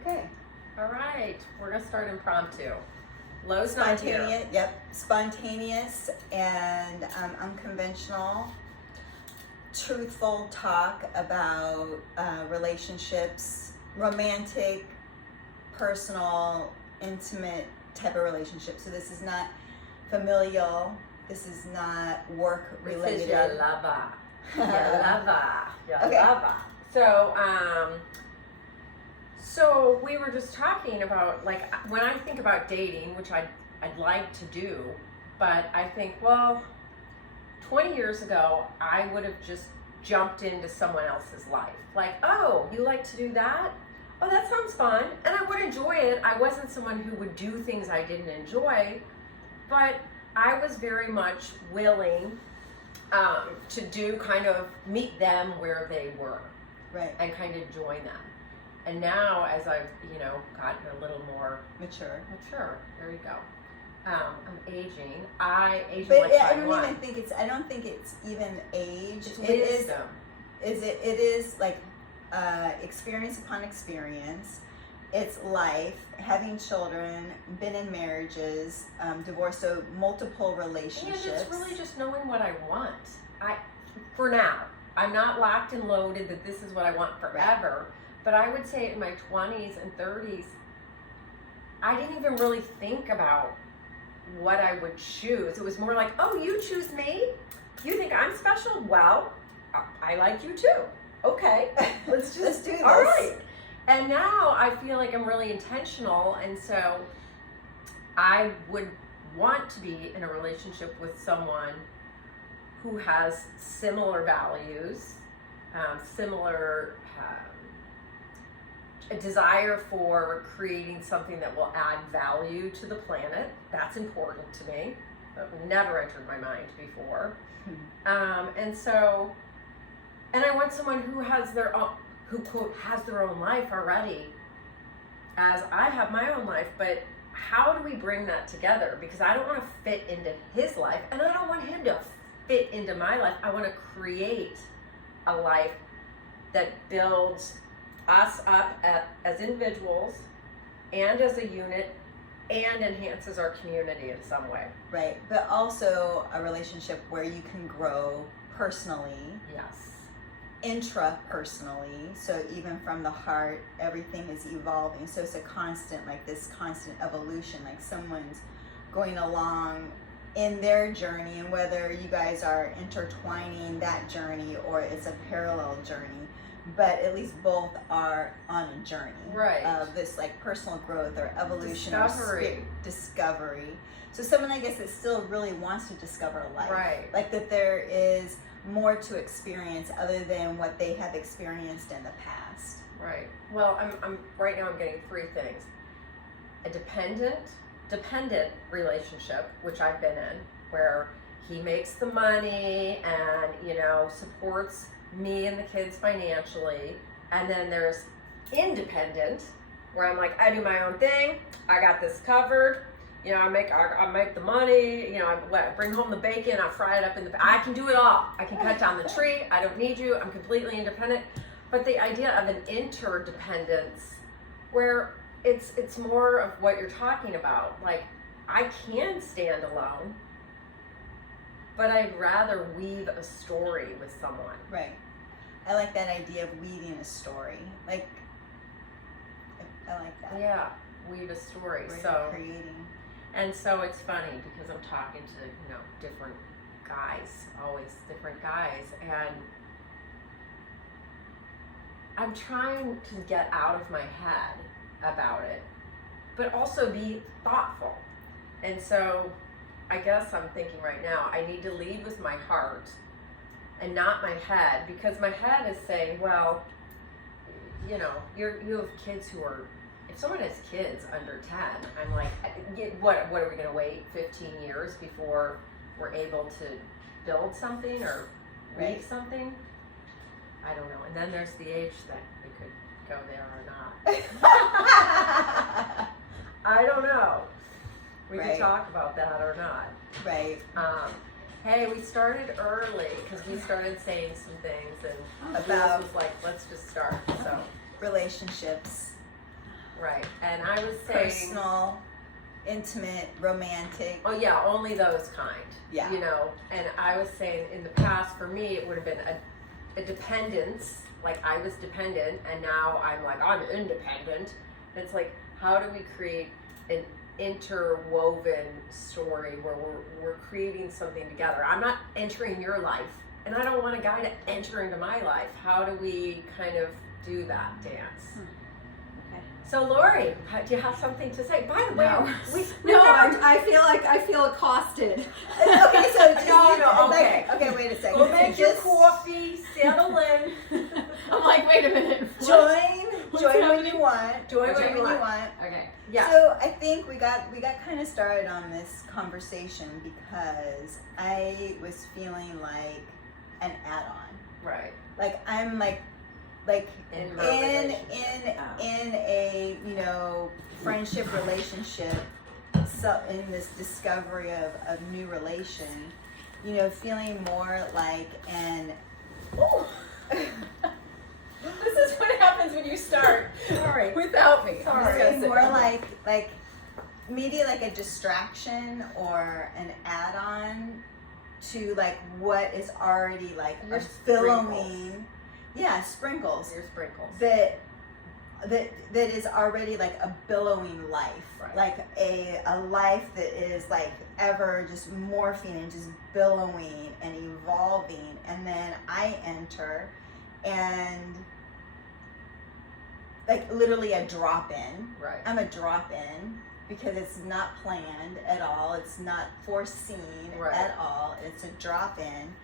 Okay. All right, we're gonna start impromptu. Lo's not here. Spontaneous, yep. Spontaneous and unconventional, truthful talk about relationships, romantic, personal, intimate type of relationships. So this is not familial. This is not work related. This is your lover. Your lover. Your Okay. lover. So we were just talking about, like, when I think about dating, which I'd like to do, but I think, well, 20 years ago, I would have just jumped into someone else's life. Like, oh, you like to do that? Oh, that sounds fun. And I would enjoy it. I wasn't someone who would do things I didn't enjoy, but I was very much willing to do kind of meet them where they were. Right. And kind of join them. And now, as I've, gotten a little more Mature. there you go. I'm aging. I age But like I don't 21. even think I don't think it's even age. It's It is. wisdom. It is like experience upon experience. It's life, having children, been in marriages, divorce, so multiple relationships. And it's really just knowing what I want. For now, I'm not locked and loaded that this is what I want forever. But I would say in my 20s and 30s, I didn't even really think about what I would choose. It was more like, oh, you choose me? You think I'm special? Well, I like you too. Okay, let's do this. All right. And now I feel like I'm really intentional, and so I would want to be in a relationship with someone who has similar values, similar a desire for creating something that will add value to the planet. That's important to me. That never entered my mind before. And I want someone who has their own, who quote, has their own life already, as I have my own life, but how do we bring that together? Because I don't want to fit into his life, and I don't want him to fit into my life. I want to create a life that builds us up as individuals and as a unit and enhances our community in some way. Right, but also a relationship where you can grow personally. Yes. Intrapersonally, so even from the heart, everything is evolving. So it's a constant evolution, like someone's going along in their journey, and whether you guys are intertwining that journey or it's a parallel journey, but at least both are on a journey of this like personal growth or evolution, discovery. So someone, I guess, that still really wants to discover life, like that there is more to experience other than what they have experienced in the past. Right. Well, I'm right now I'm getting three things: a dependent relationship, which I've been in, where he makes the money and supports me and the kids financially, and then there's independent, where I'm like, I do my own thing, I got this covered. I make the money, I bring home the bacon, I fry it up I can do it all. I can cut down the tree, I don't need you, I'm completely independent. But the idea of an interdependence, where it's more of what you're talking about. Like, I can stand alone, but I'd rather weave a story with someone. Right. I like that idea of weaving a story. Like, I like that. Yeah, weave a story. Creating. And so it's funny because I'm talking to, different guys, always different guys, and I'm trying to get out of my head about it, but also be thoughtful. And so I guess I'm thinking right now, I need to lead with my heart and not my head, because my head is saying, well, you have kids who are, if someone has kids under 10, I'm like, what are we going to wait 15 years before we're able to build something or make something? I don't know. And then there's the age that we could go there or not. I don't know. We could talk about that or not. Right. Hey, we started early because we started saying some things, and about was like, let's just start. So relationships. Right. And I was saying personal, intimate, romantic. Oh yeah, only those kind. Yeah. You know, and I was saying in the past for me it would have been a dependence, like I was dependent and now I'm like I'm independent. And it's like how do we create an interwoven story where we're creating something together? I'm not entering your life and I don't want a guy to enter into my life. How do we kind of do that dance? So Laurie, do you have something to say? By the way, I feel accosted. Okay, so just, okay. Okay, wait a second. Go make your coffee, settle in. I'm like, wait a minute. Join when you want. Join when you want. Okay. Yeah. So I think we got kind of started on this conversation because I was feeling like an add-on. Right. Like I'm like In a friendship relationship, so in this discovery of new relation, feeling more like an This is what happens when you start. Sorry. Without me. feeling more like maybe like a distraction or an add-on to like what is already like Your a billowing. Yeah, sprinkles. Your sprinkles. That is already like a billowing life, Right. like a life that is like ever just morphing and just billowing and evolving, and then I enter and like literally a drop in. Right. I'm a drop in because it's not planned at all. It's not foreseen Right. at all. It's a drop in,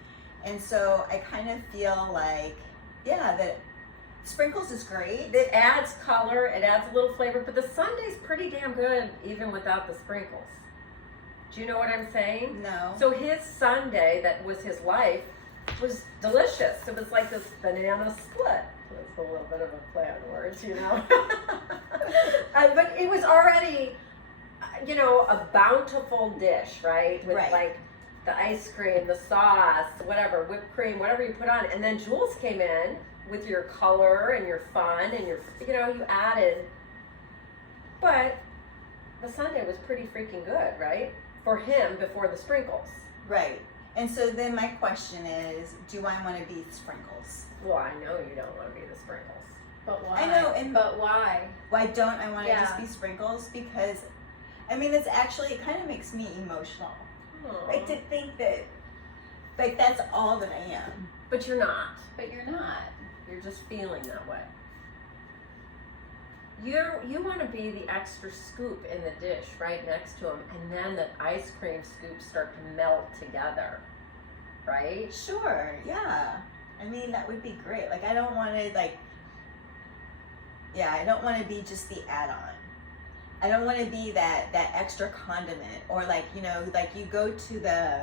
and so I kind of feel like. Yeah, that sprinkles is great. It adds color, it adds a little flavor, but the sundae's pretty damn good even without the sprinkles. Do you know what I'm saying? No. So his sundae that was his life was delicious. It was like this banana split. It's a little bit of a play on words, but it was already, a bountiful dish, right? With Right. like the ice cream, the sauce, whatever, whipped cream, whatever you put on. And then Jules came in with your color and your fun and you added. But the sundae was pretty freaking good, right? For him before the sprinkles. Right. And so then my question is, do I want to be sprinkles? Well, I know you don't want to be the sprinkles. But why? I know, but why? Why don't I want to Yeah. just be sprinkles? Because, it's actually, it kind of makes me emotional. Like to think that, like that's all that I am. But you're not. But you're not. You're just feeling that way. You want to be the extra scoop in the dish right next to him, and then the ice cream scoops start to melt together, right? Sure, yeah. That would be great. Like I don't want to I don't want to be just the add-on. I don't want to be that extra condiment, or like you go to the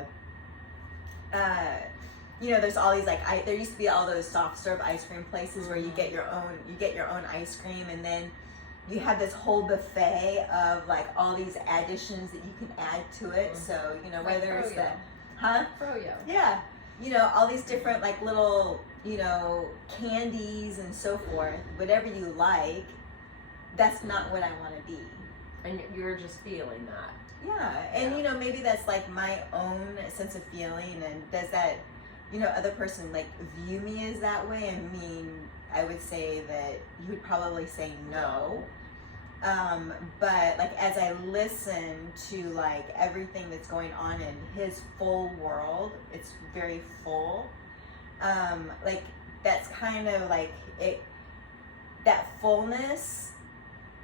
there's all these there used to be all those soft serve ice cream places where you get your own ice cream, and then you have this whole buffet of like all these additions that you can add to it. So whether it's Froyo. yeah, all these different like little candies and so forth, whatever you like. That's not what I want to be. And you're just feeling that. Yeah, and maybe that's like my own sense of feeling, and does that other person like view me as that way? I would say that you would probably say no. But like as I listen to like everything that's going on in his full world, it's very full. Like that's kind of like it. That fullness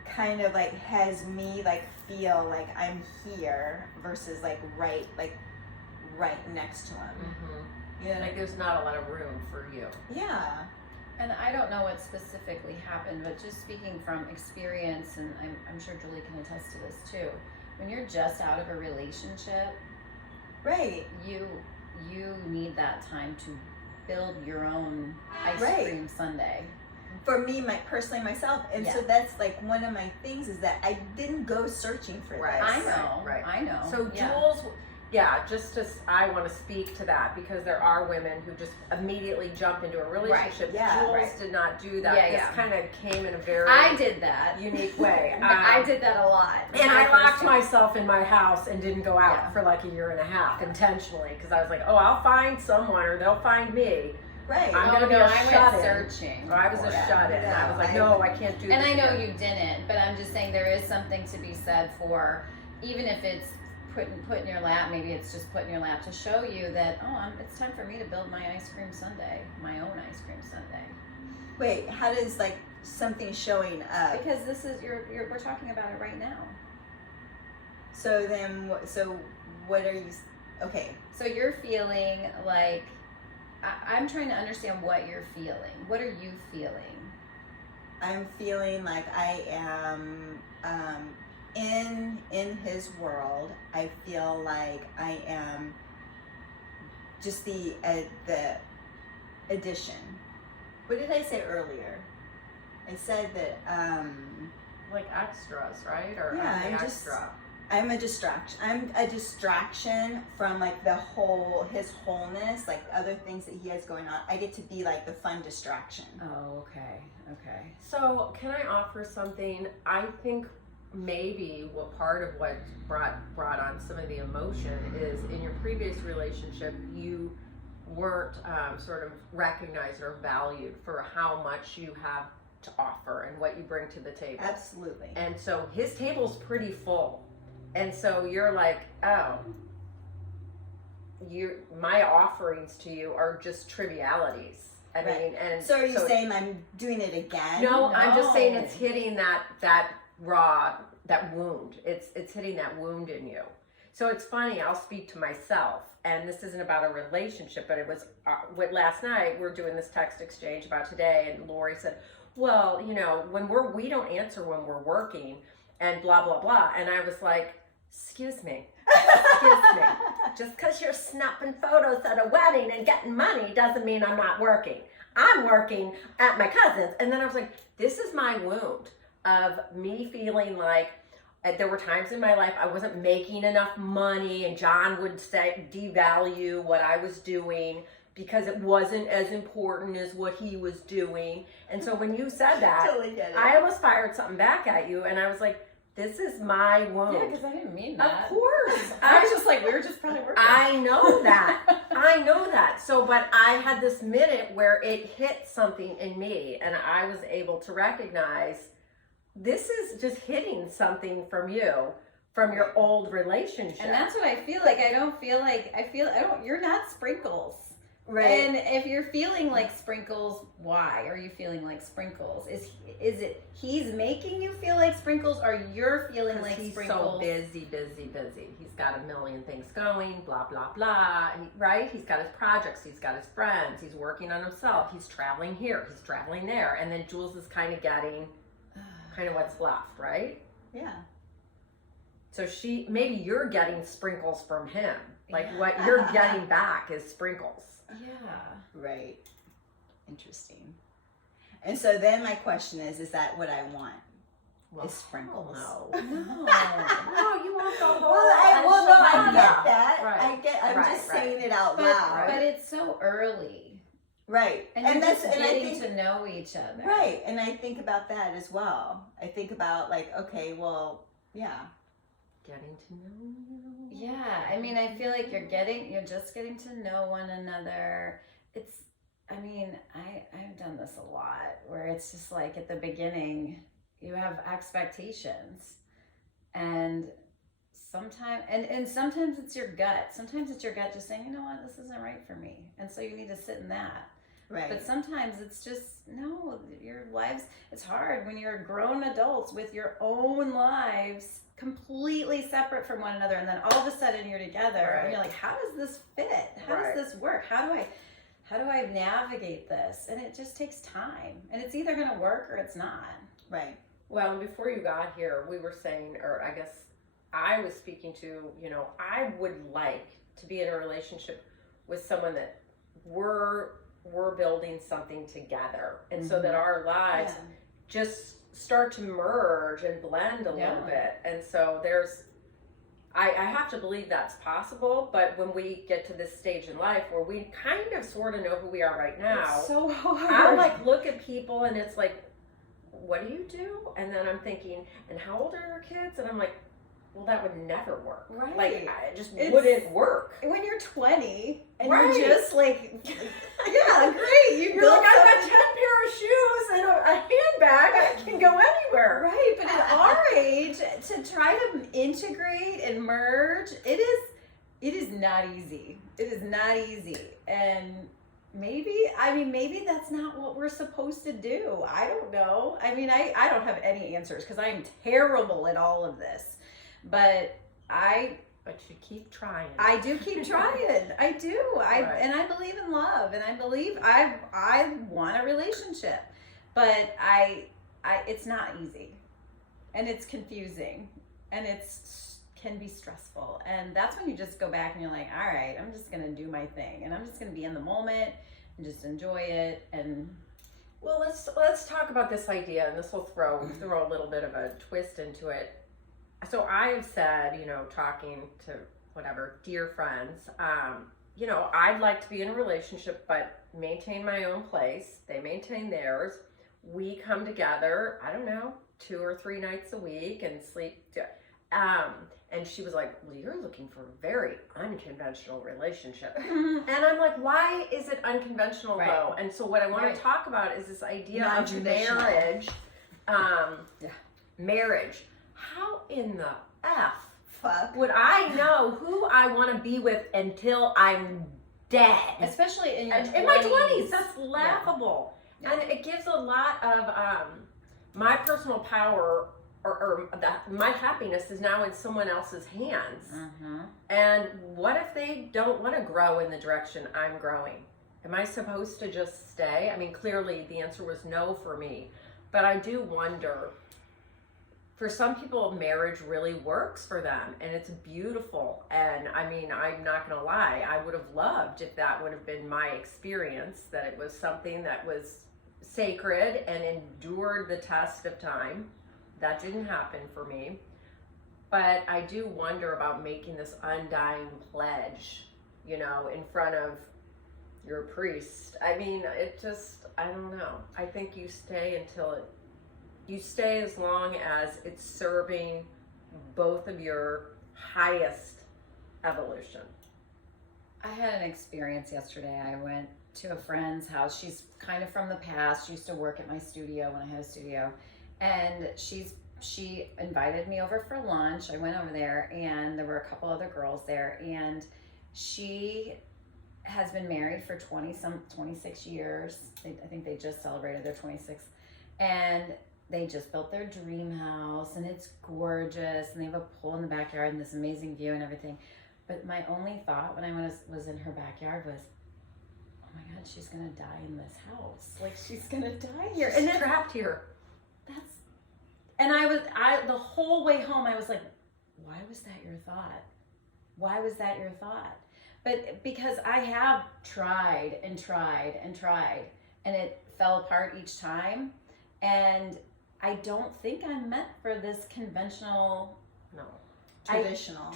kind of like has me like feel like I'm here versus like right next to him. Mm-hmm. Like there's not a lot of room for you. Yeah. And I don't know what specifically happened, but just speaking from experience, and I'm sure Julie can attest to this too. When you're just out of a relationship, right, you need that time to build your own ice cream sundae. For me, personally myself, and so that's like one of my things is that I didn't go searching for Right. this. I know. Right. I know. So yeah. Jules, I want to speak to that because there are women who just immediately jump into a relationship. Yeah. Jules did not do that. Yeah, this yeah. kind of came in a very I did that. unique way. I did that a lot. And I My locked first- myself in my house and didn't go out Yeah. for like a year and a half intentionally because I was like, oh, I'll find someone or they'll find me. Right. I'm Oh, gonna be no, a I shut-in. went searching. So I was a for it. shut-in. Yeah, I was like, I- no, I can't do this. And I know again. you didn't, but I'm just saying there is something to be said for, even if it's put in your lap, maybe it's just put in your lap to show you that, it's time for me to build my ice cream sundae, my own ice cream sundae. Wait, how does like something showing up? Because this is, we're talking about it right now. So then, so what are you? Okay. So you're feeling like, I'm trying to understand what you're feeling. What are you feeling? I'm feeling like I am in his world. I feel like I am just the addition. What did I say earlier? I said that like extras, right? Or Yeah, I'm the I'm just- extra. I'm a distraction. I'm a distraction from like his wholeness, like other things that he has going on. I get to be like the fun distraction. Oh, okay. So can I offer something? I think maybe what part of what brought on some of the emotion is in your previous relationship you weren't sort of recognized or valued for how much you have to offer and what you bring to the table. Absolutely. And so his table's pretty full. And so you're like, oh, my offerings to you are just trivialities. I Right. mean, and So are you saying I'm doing it again? no, I'm just saying No. it's hitting that wound. It's hitting that wound in you. So it's funny. I'll speak to myself, and this isn't about a relationship, but it was what last night we're doing this text exchange about today, and Laurie said, "Well, when we don't answer when we're working, and blah blah blah," and I was like, "Excuse me." Just because you're snapping photos at a wedding and getting money doesn't mean I'm not working. I'm working at my cousin's. And then I was like, this is my wound of me feeling like there were times in my life I wasn't making enough money and John would say devalue what I was doing because it wasn't as important as what he was doing. And so when you said that, Totally get it. I almost fired something back at you and I was like, this is my wound. Yeah, because I didn't mean that. Of course. I was just like, we were just probably working. I know that. So, but I had this minute where it hit something in me and I was able to recognize this is just hitting something from your old relationship. And that's what I feel like. You're not Sprinkles. Right. And if you're feeling like Sprinkles, why are you feeling like Sprinkles? Is it he's making you feel like Sprinkles, or you're feeling like he's Sprinkles? so busy. He's got a million things going, blah, blah, blah, right? He's got his projects, he's got his friends, he's working on himself, he's traveling here, he's traveling there. And then Jules is kind of getting what's left, right? Yeah. So maybe you're getting Sprinkles from him. Like what you're getting back is Sprinkles. Yeah. Right. Interesting. And so then my question is that what I want? Well, Is Sprinkles. No. No. No, you want the whole I enchilada. get that. Right. I'm Right, just right. saying it out loud. But it's so early. Right. And you're just I getting think to know each other. right. And I think about that as well. I think about like, okay, well, yeah. Getting to know you. Yeah, I mean, I feel like you're just getting to know one another. I've done this a lot where it's just like at the beginning you have expectations and sometimes it's your gut. Sometimes it's your gut just saying, you know what, this isn't right for me. And so you need to sit in that. Right. But sometimes it's just, no, your lives, it's hard when you're grown adults with your own lives completely separate from one another, and then all of a sudden you're together and you're like, how does this fit? How does this work? How do I navigate this? And it just takes time, and it's either going to work or it's not. Right. Well, before you got here, we were saying, or I guess I was speaking to, I would like to be in a relationship with someone that we're building something together, and so that our lives just start to merge and blend a little bit. And so I have to believe that's possible, but when we get to this stage in life where we kind of sort of know who we are right now, It's so hard. I like look at people and it's like, what do you do? And then I'm thinking, and how old are your kids? And I'm like, well, that would never work. Right. Like, it just wouldn't work. When you're 20 and Right. you're just like, yeah, great. You're like, I've got 10 pair of shoes and a handbag. I can go anywhere. Right, but at our age, to try to integrate and merge, it is not easy. It is not easy. And maybe that's not what we're supposed to do. I don't know. I mean, I don't have any answers because I'm terrible at all of this. But But you keep trying. I do keep trying. I do. And I believe in love, and I believe I want a relationship, but it's not easy, and it's confusing, and can be stressful, and that's when you just go back and you're like, all right, I'm just gonna do my thing, and I'm just gonna be in the moment and just enjoy it. And well, let's talk about this idea, and this will throw a little bit of a twist into it. So I've said, talking to whatever dear friends, I'd like to be in a relationship, but maintain my own place. They maintain theirs. We come together, I don't know, 2 or 3 nights a week and sleep. And she was like, well, you're looking for a very unconventional relationship. And I'm like, why is it unconventional though? And so what I want to talk about is this idea of marriage. Marriage. How in the F would I know who I want to be with until I'm dead? especially in your in my 20s, that's laughable. And it gives a lot of my personal power or my happiness is now in someone else's hands. And what if they don't want to grow in the direction I'm growing? Am I supposed to just stay? I mean, clearly the answer was no for me, but I do wonder. For some people, marriage really works for them, and it's beautiful. And I mean, I'm not going to lie, I would have loved if that would have been my experience, that it was something that was sacred and endured the test of time. That didn't happen for me. But I do wonder about making this undying pledge, in front of your priest. I mean, I don't know. I think you stay you stay as long as it's serving both of your highest evolution. I had an experience yesterday. I went to a friend's house. She's kind of from the past. She used to work at my studio when I had a studio. And she invited me over for lunch. I went over there, and there were a couple other girls there. And she has been married for 26 years. I think they just celebrated their 26th. And they just built their dream house, and it's gorgeous, and they have a pool in the backyard and this amazing view and everything. But my only thought when I was in her backyard was, oh my God, she's gonna die in this house. Like, she's gonna die here. And then trapped here. The whole way home, I was like, why was that your thought? Why was that your thought? But because I have tried and tried and tried, and it fell apart each time. And I don't think I'm meant for this conventional, traditional,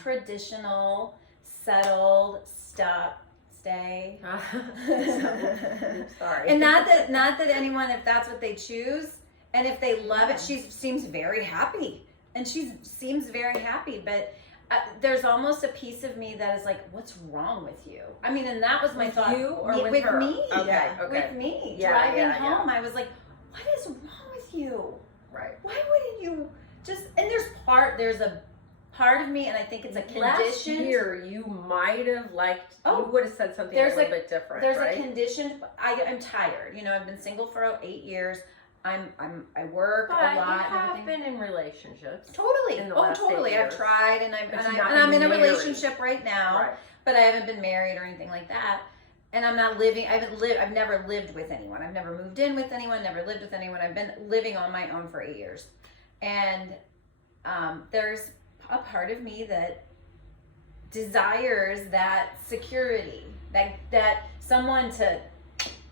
settled, stay. Sorry. And not that anyone, if that's what they choose, and if they love it, she seems very happy, but there's almost a piece of me that is like, what's wrong with you? I mean, and that was my thought. You or with her? Me? Okay. With me. Yeah, Driving home, I was like, what is wrong with you? Right. Why wouldn't you just? And there's a part of me, and I think it's a condition. Last year, you might have you would have said something a little bit different. There's a condition. I'm tired. I've been single for 8 years. I work a lot. You have been in relationships. Totally. Totally. I've tried, and I'm in a relationship right now. Right. But I haven't been married or anything like that. And I'm not living. I've never lived with anyone. I've never moved in with anyone. Never lived with anyone. I've been living on my own for 8 years, and there's a part of me that desires that security, that someone to.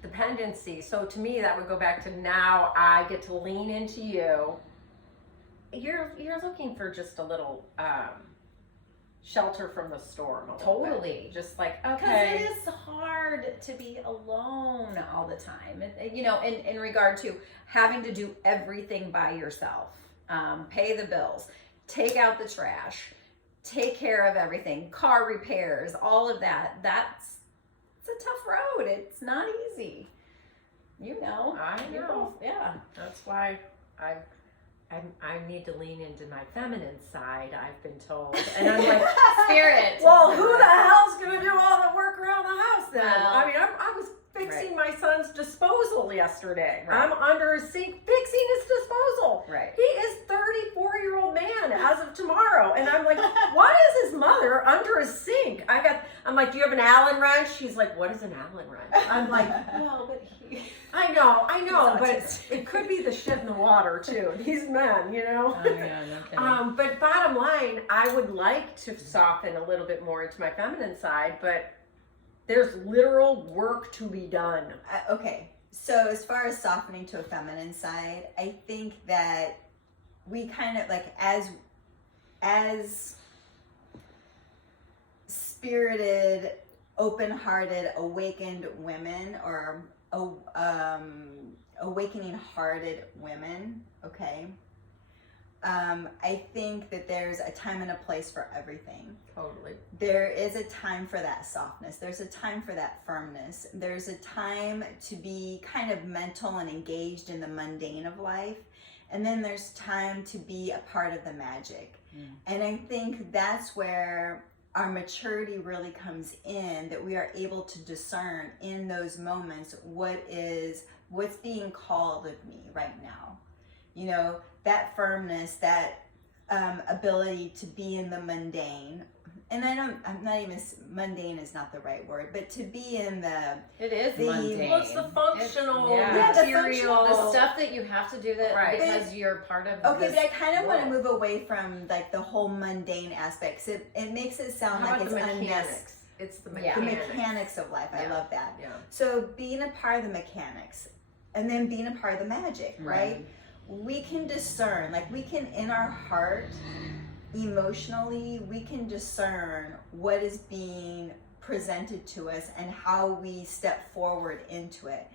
Dependency. So to me, that would go back to now I get to lean into you. You're looking for just a little shelter from the storm. Totally. Just like, Because okay. it is hard to be alone all the time. You know, in regard to having to do everything by yourself, pay the bills, take out the trash, take care of everything, car repairs, all of that. It's a tough road. It's not easy. You know. I You're know. both- yeah. That's why I need to lean into my feminine side, I've been told. And I'm like, Spirit. well, who the hell's going to do all the work around the house then? Well, I mean, I was fixing my son's disposal yesterday. Right. I'm under his sink fixing his disposal. Right. He is 34-year-old man as of tomorrow. And I'm like, why is his mother under his sink? I'm like, do you have an Allen wrench? She's like, what is an Allen wrench? I'm like, Well, but I know, but autistic. it could be the shit in the water too. These men, you know. Oh, yeah, no kidding. But bottom line, I would like to soften a little bit more into my feminine side, but there's literal work to be done. Okay, so as far as softening to a feminine side, I think that we kind of like as spirited, open-hearted, awakened women, or awakening hearted women, okay, I think that there's a time and a place for everything. Totally. There is a time for that softness. There's a time for that firmness. There's a time to be kind of mental and engaged in the mundane of life. And then there's time to be a part of the magic. And I think that's where our maturity really comes in, that we are able to discern in those moments what's being called of me right now. You know, that firmness, that ability to be in the mundane. And mundane is not the right word, but to be in It is the- mundane. Well, it's the functional Yeah, the material. the stuff that you have to do that Right. because you're part of Okay, this but I kind of want to world. move away from like the whole mundane aspects. It makes it sound How like about it's the unnecessary. mechanics? It's the Yeah. The mechanics. mechanics of life. I Yeah. love that. Yeah. So being a part of the mechanics and then being a part of the magic, Right. right? We can discern, like we can in our heart, emotionally, we can discern what is being presented to us and how we step forward into it.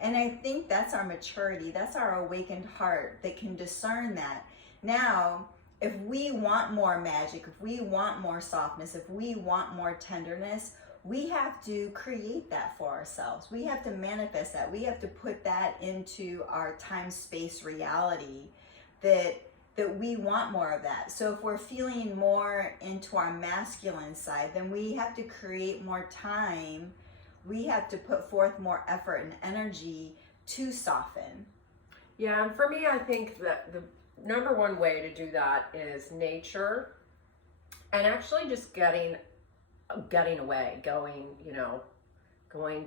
And I think that's our maturity. That's our awakened heart that can discern that. Now, if we want more magic, if we want more softness, if we want more tenderness, we have to create that for ourselves. We have to manifest that. We have to put that into our time-space reality that we want more of that. So if we're feeling more into our masculine side, then we have to create more time. We have to put forth more effort and energy to soften. Yeah, and for me, I think that the number one way to do that is nature, and actually just getting away, going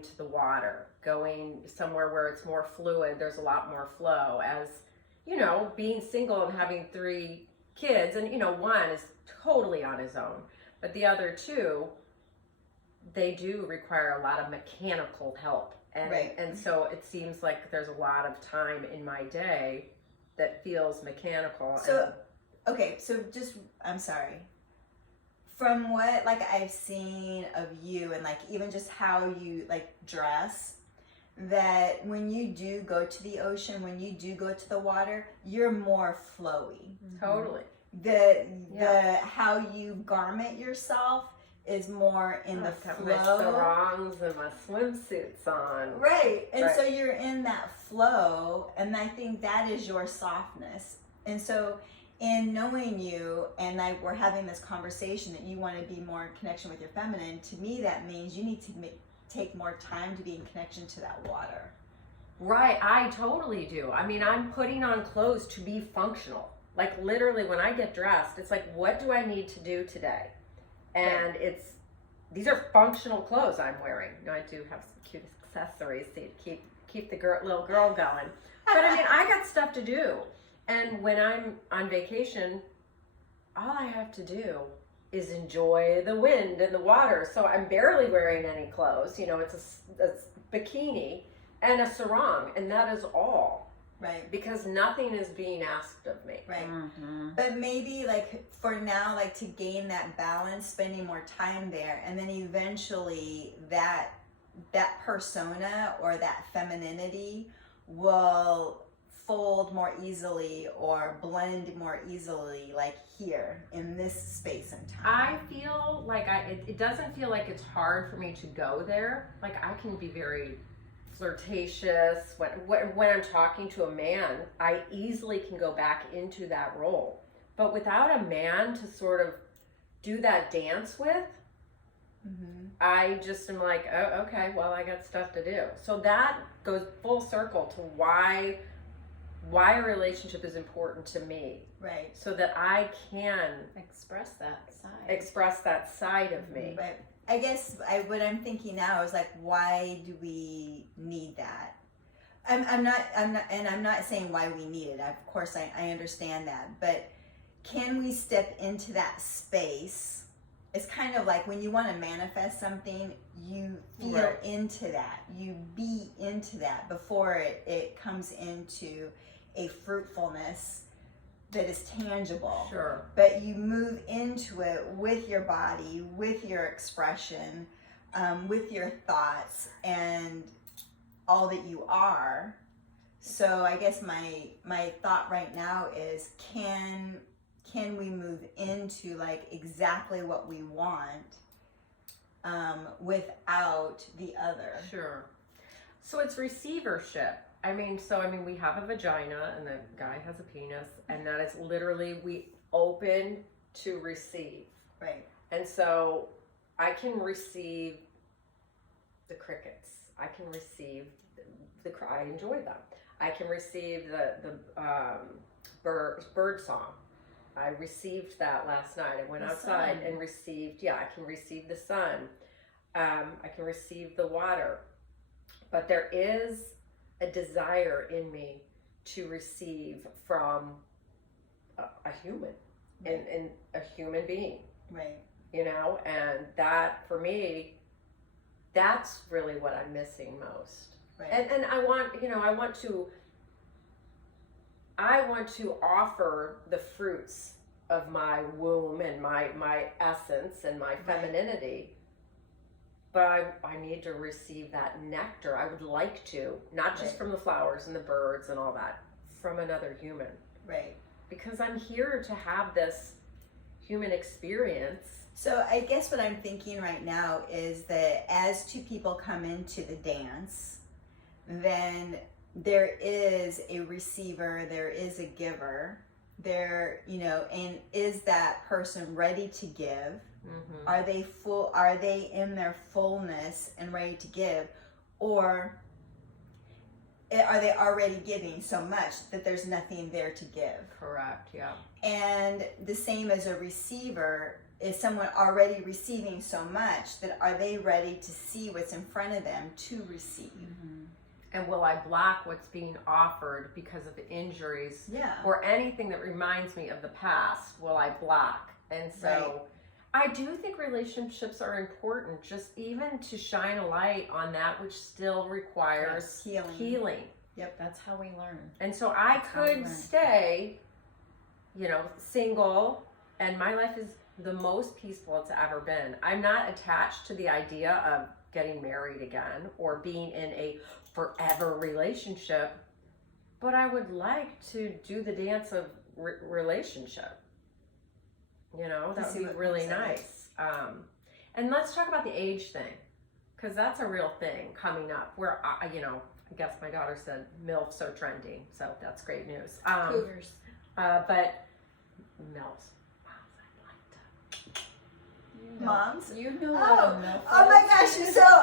to the water, going somewhere where it's more fluid. There's a lot more flow. As you know, being single and having 3 kids, and one is totally on his own, but the other 2, they do require a lot of mechanical help. And, Right. and so it seems like there's a lot of time in my day that feels mechanical. So, okay, so just, I'm sorry. From what like I've seen of you and like even just how you like dress, that when you do go to the ocean, when you do go to the water, you're more flowy. Totally. The how you garment yourself is more in the I've got my flow. sarongs and my swimsuits on. Right. And Right. so you're in that flow, and I think that is your softness. And so in knowing you and like we're having this conversation that you want to be more in connection with your feminine, to me that means you need to take more time to be in connection to that water. Right, I totally do. I mean, I'm putting on clothes to be functional. Like literally when I get dressed, it's like, what do I need to do today? And these are functional clothes I'm wearing. I do have some cute accessories to keep the little girl going. But I mean, I got stuff to do. And when I'm on vacation, all I have to do is enjoy the wind and the water. So I'm barely wearing any clothes. It's a bikini and a sarong, and that is all. Right. Because nothing is being asked of me. Right. Mm-hmm. But maybe like for now, like to gain that balance, spending more time there, and then eventually that persona or that femininity will fold more easily or blend more easily, like here in this space and time. I feel like it doesn't feel like it's hard for me to go there. Like I can be very flirtatious when I'm talking to a man. I easily can go back into that role, but without a man to sort of do that dance with, I just am like, oh, okay, well, I got stuff to do. So that goes full circle to why a relationship is important to me. Right. So that I can Express that side of me. Right. I guess what I'm thinking now is like, why do we need that? I'm not saying why we need it. Of course, I understand that, but can we step into that space? It's kind of like when you want to manifest something, you feel into that, you be into that before it comes into a fruitfulness that is tangible. Sure. But you move into it with your body, with your expression, with your thoughts, and all that you are. So I guess my thought right now is, can we move into like exactly what we want without the other? Sure. So it's receivership. I mean, we have a vagina and the guy has a penis, and that is literally, we open to receive. Right. And so I can receive the crickets. I can receive I enjoy them. I can receive the bird song. I received that last night. I went outside and received, I can receive the sun. I can receive the water. But there is a desire in me to receive from a human, and a human being. Right. You know, and that for me, that's really what I'm missing most. Right. And I want to offer the fruits of my womb and my essence and my femininity, but I need to receive that nectar. I would like to, not just from the flowers and the birds and all that, from another human. Right. Because I'm here to have this human experience. So I guess what I'm thinking right now is that as two people come into the dance, then there is a receiver, there is a giver, and is that person ready to give? Mm-hmm. Are they in their fullness and ready to give? Or are they already giving so much that there's nothing there to give? Correct, yeah. And the same as a receiver, is someone already receiving so much that are they ready to see what's in front of them to receive? Mm-hmm. And will I block what's being offered because of injuries or anything that reminds me of the past? Will I block? And so I do think relationships are important, just even to shine a light on that which still requires healing. Yep, that's how we learn. And so I could stay, single, and my life is the most peaceful it's ever been. I'm not attached to the idea of getting married again or being in a forever relationship, but I would like to do the dance of relationship. That would be really nice. And let's talk about the age thing, because that's a real thing coming up where, I guess my daughter said MILFs are trending, so that's great news. Cougars. But MILFs. Moms? You know what a MILF is. Oh my gosh,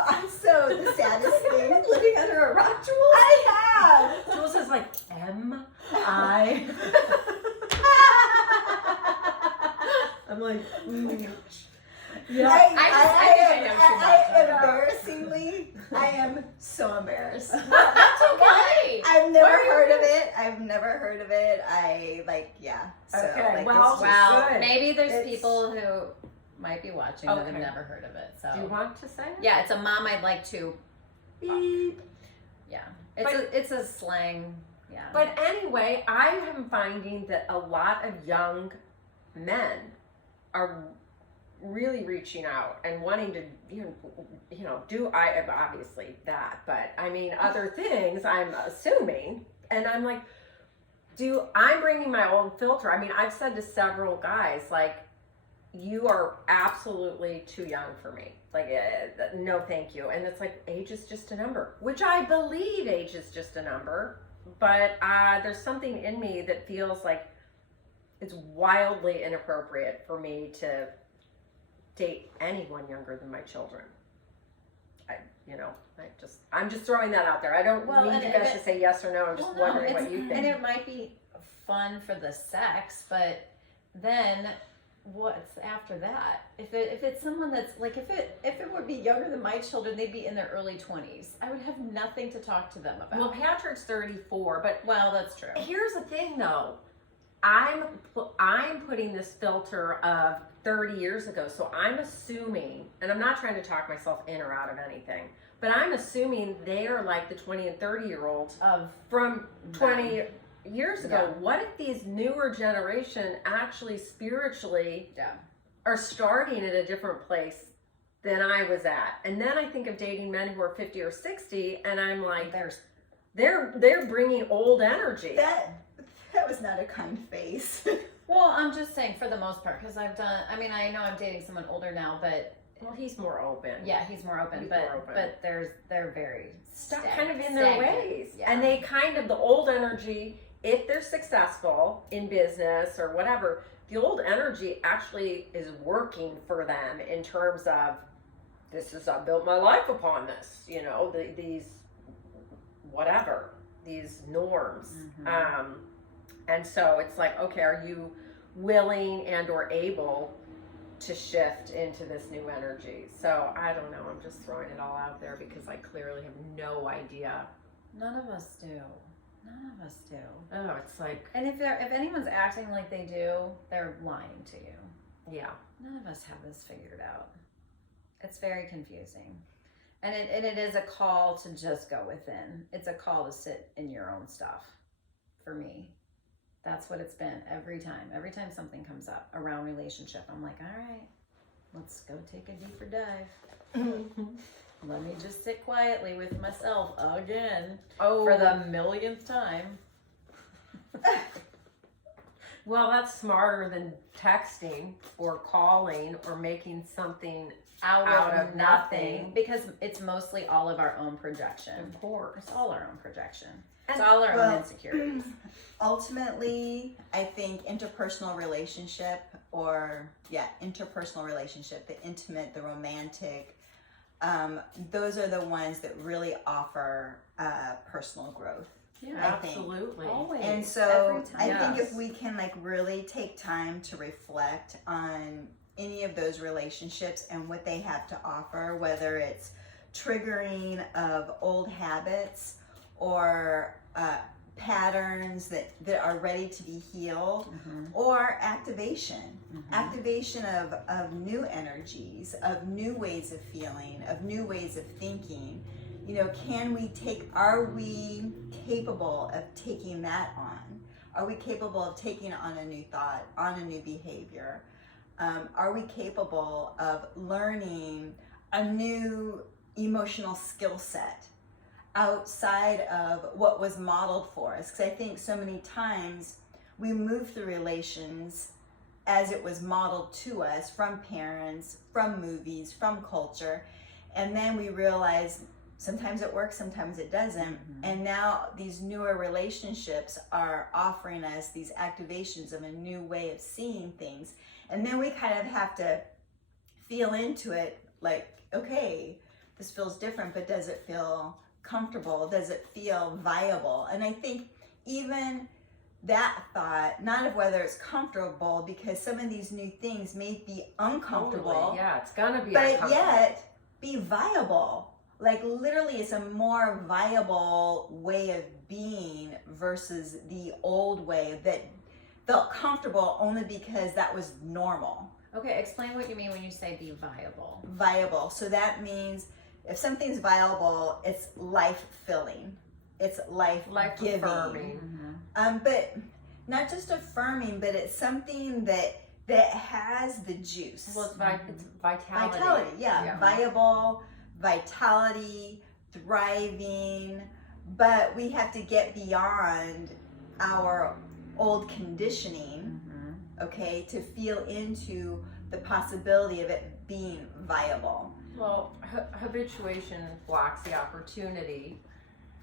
I'm so the saddest thing. Living under a rock, Jules? I have! Jules is like, M-I. I'm like, oh my gosh. Yeah, I embarrassingly, I am so embarrassed. That's okay. I've never heard of it. So, okay, well, maybe there's people who might be watching that have never heard of it. So do you want to say it? Yeah, it's a mom I'd like to beep. Yeah. It's a slang. Yeah. Yeah. But anyway, I am finding that a lot of young men are really reaching out and wanting to, do obviously that, but I mean other things. I'm assuming, and I'm like, I'm bringing my own filter. I mean, I've said to several guys, like, you are absolutely too young for me. Like, no, thank you. And it's like, age is just a number, which I believe age is just a number, but there's something in me that feels like it's wildly inappropriate for me to date anyone younger than my children. I'm just throwing that out there. I don't need you guys to say yes or no. I'm just wondering what you think. And it might be fun for the sex, but then what's after that? If it's someone that's like, if it would be younger than my children, they'd be in their early 20s. I would have nothing to talk to them about. Well, Patrick's 34, but well, that's true. Here's the thing, though. I'm putting this filter of 30 years ago, so I'm assuming, and I'm not trying to talk myself in or out of anything, but I'm assuming they are like the 20 and 30-year-olds from 20 years ago. Yeah. What if these newer generation actually spiritually are starting at a different place than I was at? And then I think of dating men who are 50 or 60, and I'm like, they're bringing old energy. That was not a kind face. Well, I'm just saying for the most part, because I know I'm dating someone older now, but well, he's more open. Yeah, he's more open, but they're very stuck kind of in their ways. Yeah. And they kind of, the old energy, if they're successful in business or whatever, the old energy actually is working for them in terms of, I built my life upon this, these norms. Mm-hmm. And so it's like, okay, are you willing and or able to shift into this new energy? So I don't know. I'm just throwing it all out there because I clearly have no idea. None of us do. Oh, it's like, and if anyone's acting like they do, they're lying to you. Yeah. None of us have this figured out. It's very confusing. And it is a call to just go within. It's a call to sit in your own stuff. For me, that's what it's been every time. Every time something comes up around relationship, I'm like, all right, let's go take a deeper dive. Let me just sit quietly with myself again for the millionth time. Well, that's smarter than texting or calling or making something out of nothing. Because it's mostly all of our own projection. Of course. It's all our own projection. It's all our own insecurities. Ultimately, I think interpersonal relationship, the intimate, the romantic, those are the ones that really offer personal growth. Yeah, absolutely. Always. And so I think if we can really take time to reflect on any of those relationships and what they have to offer, whether it's triggering of old habits or patterns that are ready to be healed, or activation of new energies, of new ways of feeling, of new ways of thinking. Are we capable of taking that on? Are we capable of taking on a new thought, on a new behavior? Are we capable of learning a new emotional skill set outside of what was modeled for us? Because I think so many times we move through relations as it was modeled to us from parents, from movies, from culture, and then we realize sometimes it works, sometimes it doesn't. And now these newer relationships are offering us these activations of a new way of seeing things. And then we kind of have to feel into it, like, okay, this feels different, but does it feel comfortable? Does it feel viable? And I think even that thought, not of whether it's comfortable, because some of these new things may be uncomfortable. Totally. Yeah, it's gonna be but yet be viable. Like literally it's a more viable way of being versus the old way that felt comfortable only because that was normal. Okay, explain what you mean when you say be viable. Viable. So that means if something's viable, it's life-filling. it's life giving. Affirming. But not just affirming, but it's something that has the juice. Well, it's vitality. Vitality, yeah. Viable, vitality, thriving. But we have to get beyond our old conditioning, okay, to feel into the possibility of it being viable. Well, habituation blocks the opportunity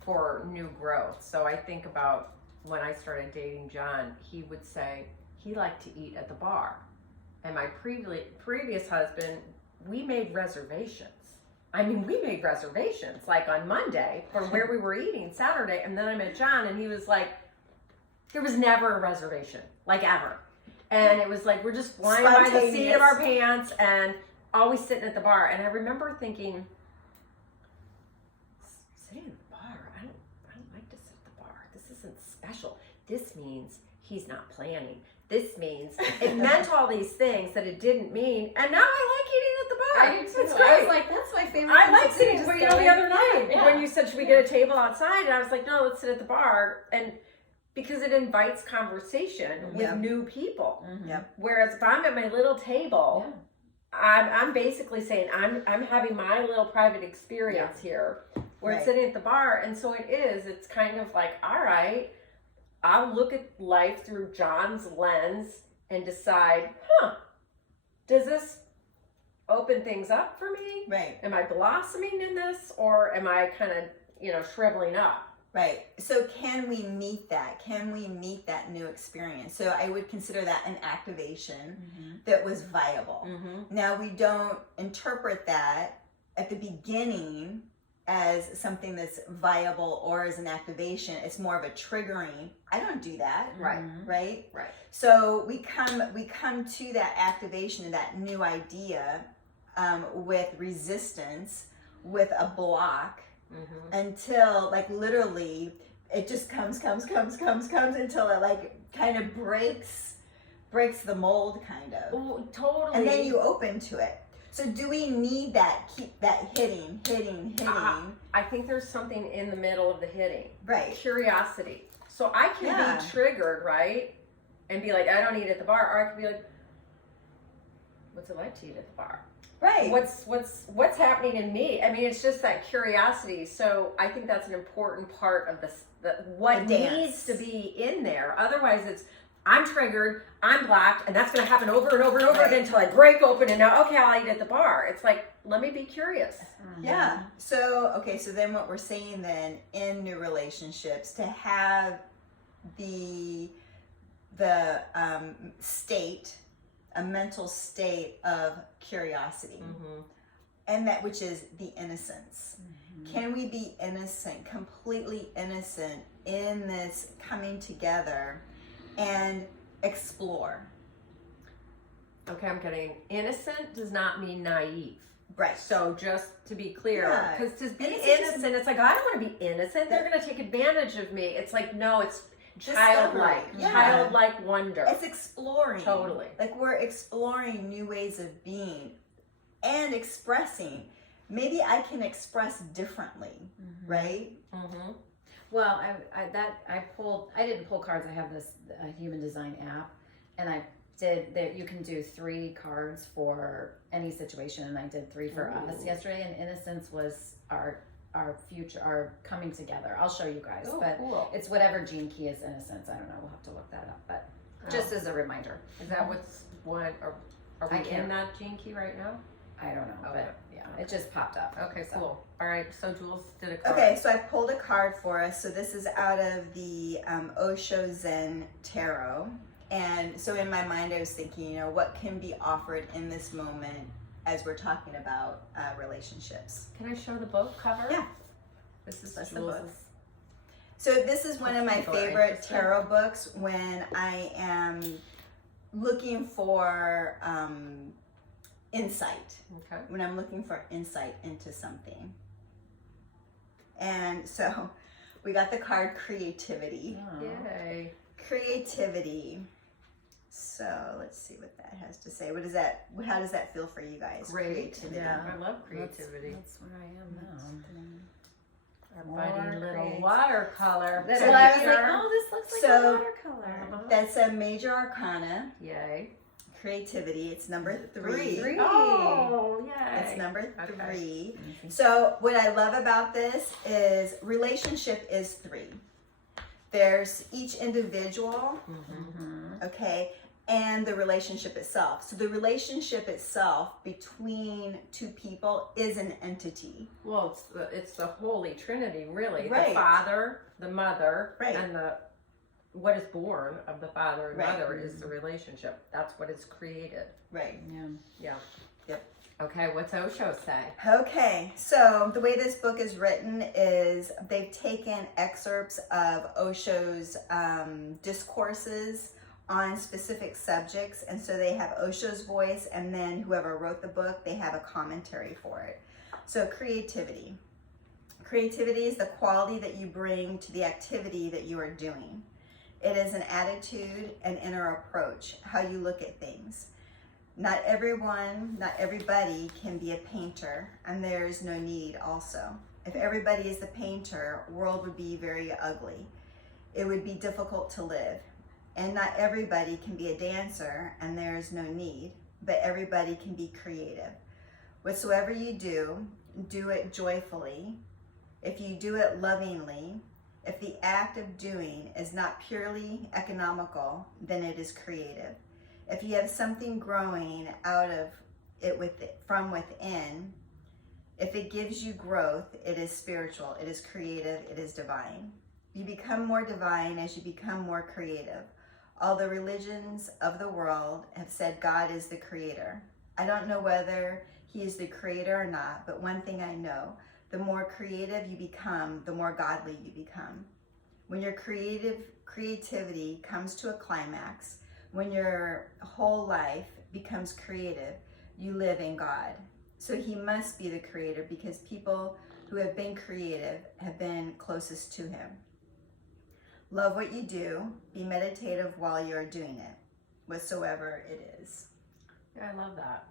for new growth. So I think about when I started dating John, he would say he liked to eat at the bar. And my previous husband, we made reservations. I mean, we made reservations like on Monday for where we were eating Saturday. And then I met John and he was like, there was never a reservation, like ever. And it was like, we're just flying by the seat of our pants and always sitting at the bar. And I remember thinking, sitting at the bar, I don't like to sit at the bar. This isn't special. This means he's not planning. This means it meant all these things that it didn't mean. And now I like eating at the bar. I do too. It's great. I was like, that's my favorite. I like sitting, the other night Yeah. when you said, should we get a table outside? And I was like, no, let's sit at the bar. And because it invites conversation with new people. Yep. Whereas if I'm at my little table, I'm basically saying I'm having my little private experience here where it's sitting at the bar. And so it's kind of like, all right, I'll look at life through John's lens and decide, does this open things up for me? Right. Am I blossoming in this, or am I kind of, shriveling up? Right. So can we meet that? Can we meet that new experience? So I would consider that an activation that was viable. Now, we don't interpret that at the beginning as something that's viable or as an activation. It's more of a triggering. I don't do that. Right. Right? Right. So we come to that activation and that new idea with resistance, with a block, until like literally it just comes until it like kind of breaks the mold kind of. Oh, totally. And then you open to it. So do we need that, keep that hitting? I think there's something in the middle of the hitting. Right. Curiosity. So I can be triggered, right? And be like, I don't eat at the bar. Or I can be like, what's it like to eat at the bar? Right. What's happening in me? I mean, it's just that curiosity. So I think that's an important part of what needs to be in there. Otherwise, it's I'm triggered, I'm blocked, and that's going to happen over and over and over again until I break open and now, okay, I'll eat at the bar. It's like, let me be curious. Yeah. So then what we're saying then in new relationships, to have the state, a mental state of curiosity, and that which is the innocence. Can we be innocent, completely innocent in this coming together and explore? Okay, I'm getting innocent does not mean naive. Right. So just to be clear, because to be innocent, it's like, I don't want to be innocent. They're going to take advantage of me. It's like, no, it's childlike, childlike wonder. It's exploring. Totally. Like we're exploring new ways of being and expressing. Maybe I can express differently, right? Well, I didn't pull cards. I have this human design app, and I did that. You can do 3 cards for any situation, and I did 3 for us yesterday. And innocence was our future, our coming together. I'll show you guys, but it's whatever gene key is innocence. I don't know. We'll have to look that up, but just as a reminder. Is that are we in that gene key right now? I don't know, but yeah, it just popped up. Okay, cool. All right, so Jules did a card. Okay, so I pulled a card for us. So this is out of the Osho Zen Tarot. And so in my mind, I was thinking, what can be offered in this moment as we're talking about relationships. Can I show the book cover? Yeah. This is That's the Jules'. book. So this is one of my favorite tarot books when I am looking for insight. Okay. When I'm looking for insight into something. And so we got the card creativity. Yay. Creativity. So let's see what that has to say. What is that? How does that feel for you guys? Great. Creativity. Yeah. I love creativity. That's where I am now. Our More buddy little creative. watercolor. That So I was here- like, oh, this looks like So- a watercolor. Uh-huh. That's a major arcana, Yay. creativity. It's number 3. Three. Oh, yay. It's number Okay. 3. So what I love about this is relationship is 3. There's each individual, Mm-hmm. okay, and the relationship itself. So the relationship itself between two people is an entity. Well, it's the Holy Trinity, really. Right. The Father, the Mother, Right. and what is born of the Father and Right. Mother is the relationship. That's what is created. Right. Yeah. Yeah. Yep. Okay, what's Osho say? Okay, so the way this book is written is they've taken excerpts of Osho's discourses on specific subjects, and so they have Osho's voice, and then whoever wrote the book, they have a commentary for it. So creativity. Creativity is the quality that you bring to the activity that you are doing. It is an attitude, an inner approach, how you look at things. Not everyone, not everybody can be a painter, and there is no need also. If everybody is the painter, world would be very ugly. It would be difficult to live. And not everybody can be a dancer, and there is no need, but everybody can be creative. Whatsoever you do it joyfully. If you do it lovingly, if the act of doing is not purely economical, then it is creative. If you have something growing out of it from within, if it gives you growth, it is spiritual, it is creative, it is divine. You become more divine as you become more creative. All the religions of the world have said God is the creator. I don't know whether he is the creator or not, but one thing I know, the more creative you become, the more godly you become. When your creativity comes to a climax, when your whole life becomes creative, you live in God. So he must be the creator because people who have been creative have been closest to him. Love what you do. Be meditative while you're doing it, whatsoever it is. Yeah, I love that.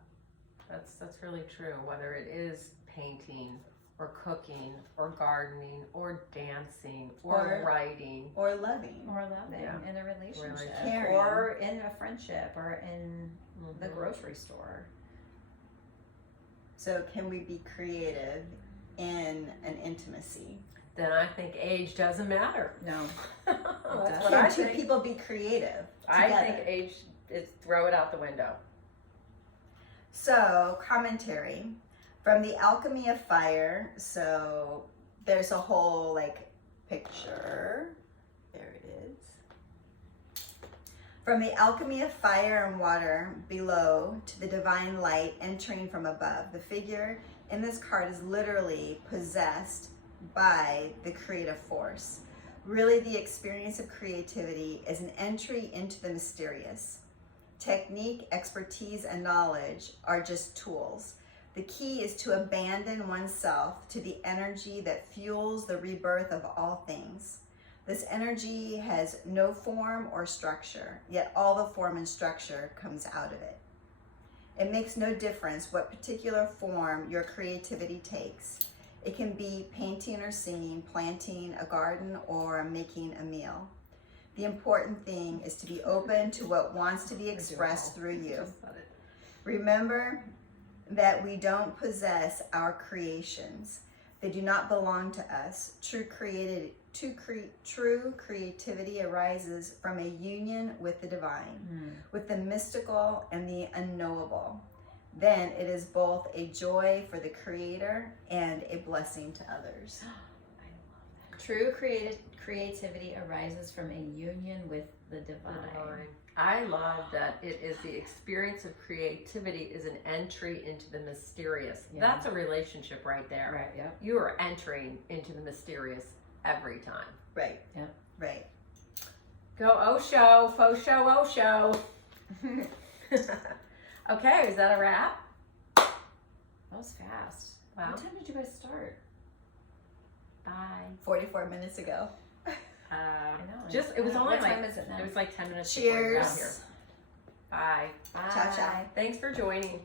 That's really true. Whether it is painting or cooking or gardening or dancing or writing Or loving. Or loving Yeah. in a relationship. Caring. Or in a friendship or in the Mhm. grocery store. So can we be creative in an intimacy? Then I think age doesn't matter. No. That's doesn't. what Can I two think. people be creative I together? think age is throw it out the window. So, commentary from the Alchemy of Fire. So, there's a whole picture. There it is. From the alchemy of fire and water below to the divine light entering from above. The figure in this card is literally possessed by the creative force. Really, the experience of creativity is an entry into the mysterious. Technique, expertise, and knowledge are just tools. The key is to abandon oneself to the energy that fuels the rebirth of all things. This energy has no form or structure, yet all the form and structure comes out of it. It makes no difference what particular form your creativity takes. It can be painting or singing, planting a garden, or making a meal. The important thing is to be open to what wants to be expressed through you. Remember that we don't possess our creations. They do not belong to us. True creativity arises from a union with the divine, with the mystical and the unknowable. Then it is both a joy for the creator and a blessing to others. True creativity arises from a union with the divine. I love that it is the experience of creativity is an entry into the mysterious. Yeah. That's a relationship right there. Right, yeah. You are entering into the mysterious every time. Right. Yeah. Right. Go Osho, faux show, Osho. Okay, is that a wrap? That was fast. Wow. What time did you guys start? Bye. 44 minutes ago. I know. It was only what time is it now? It was like 10 minutes before we got here. Cheers. Bye. Bye. Ciao, ciao. Thanks for joining.